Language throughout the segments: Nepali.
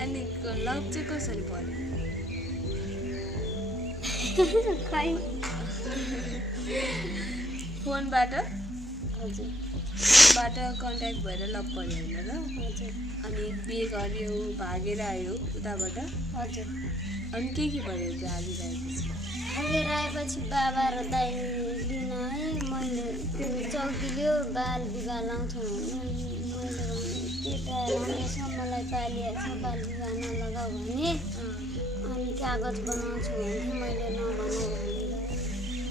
अनि लभ चाहिँ कसरी पर्यो खै फोनबाट हजुर कन्ट्याक्ट भएर लभ पर्यो होइन र हजुर अनि बिहे गर्यो भागेर आयो उताबाट हजुर अनि के भयो त्यो हालेर आएपछि भागेर आएपछि बाबा र दाइ लिन है मैले चौकी लियो बाल विवाह लाउँछौँ भने मैले केटा राम्रोसँगलाई पालिएको छ बाल विवाह नलगाऊ भने अनि कागज बनाउँछु भने मैले नभनौँ भनेर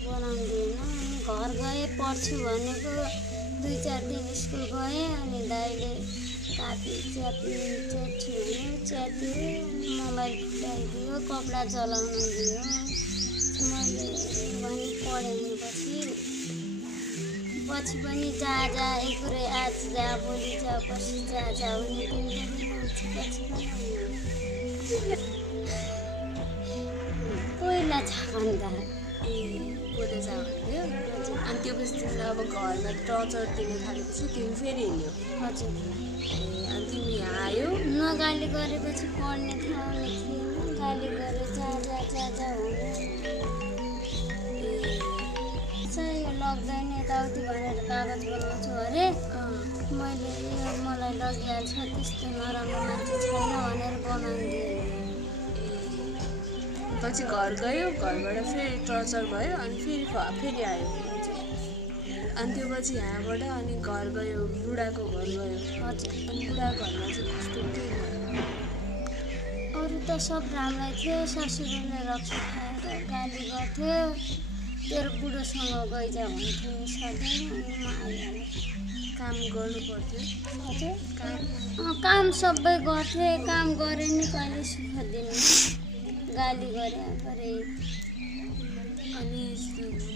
बनाउँदिनँ अनि घर गएँ पढ्छु भनेको 2-4 दिन स्कुल गएँ अनि दाइले कापी च्यात्छु भने च्यात्यो मोबाइल फुटाइदियो कपडा चलाउन दियो मैले भने पढेँ पछि पनि जा एकुरै आज जा भोलि जा पर्सि जा हुने पछि पहिला छ भन्दा बोले जा भन्थ्यो अनि त्यो पछि अब घरमा टर्चर दिनु थालेपछि तिमी फेरि हिँड्यो हजुर अनि तिमी यहाँ आयो नगाली गरेपछि पढ्ने ठाउँले थिएन गाली गरे जा हुने यो लग्दैन यताउति भनेर कागज बनाउँछु अरे मैले यो मलाई लगिहाल्छ त्यस्तो नराम्रो मान्छे छैन भनेर बनाइदिएँ पछि घर गयो घरबाट फेरि टर्चर भयो अनि फेरि आयो अनि त्यो पछि यहाँबाट अनि घर गयो बुढाको घर गयो हजुर अनि बुढाको घरमा चाहिँ कस्तो के भयो अरू त सब राम्रै थियो ससुरले रक्सी खाएर गाली गर्थ्यो तेरो बुढोसँग गइजा भन्थ्यो सधैँ अनि म आइहालेँ काम गर्नु पर्थ्यो हजुर काम सबै गर्थेँ काम गरे नि कहिले सुख दिने गाली गरे परे अनि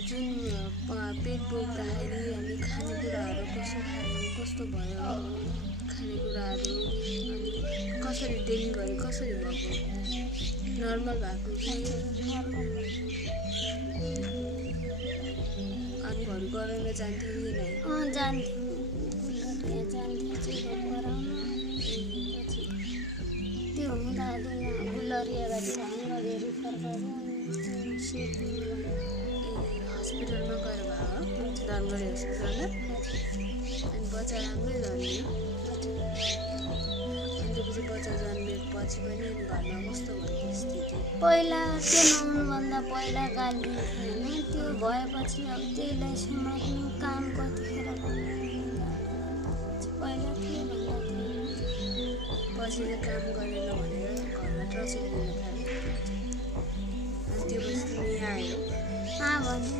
जुन पेट बोक्दाखेरि अनि खानेकुराहरू कस्तो भयो खानेकुराहरू अनि कसरी डेलिभरी कसरी भएको नर्मल भएको कि अनि घर गराउन जान्थ्यो कि नै जान्थ्यो चेकअप गराउन त्यो हुँदा गुलरियाबाट हाम्रो रिफर गर्यो हस्पिटलमा गएर भयो धनगढी हस्पिटलमा अनि बच्चा राम्रै जन्मियो अनि त्यसपछि बच्चा जन्मिएपछि पनि घरमा कस्तो भयो स्थिति पहिला त्यो नहुनुभन्दा पहिला गाली होइन त्यो भएपछि अब त्यहीलाई समात्नु काम कतिखेर पहिला के भन्दा पछि चाहिँ काम गरेन भनेर घरमा टर्चर दिन थाल्यो अनि त्यो पछि तिमी यहाँ आयो भन्नु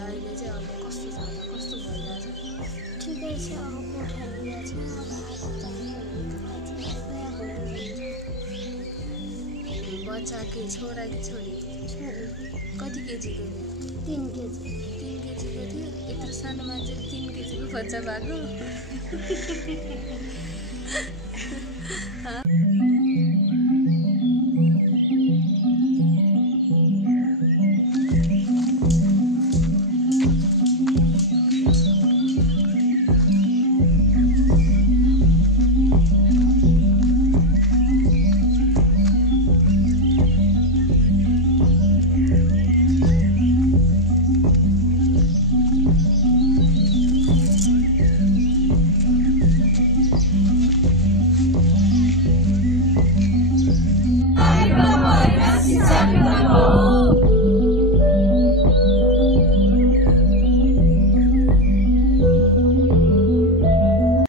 अहिले चाहिँ अब कस्तो छ कस्तो भइरहेछ ठिकै छ अब कोठा लिएको छ बच्चा के छोरा कि छोरी कति केजीको थियो 3 केजी 3 केजीको थियो यत्रो सानो मान्छे 3 केजीको बच्चा भएको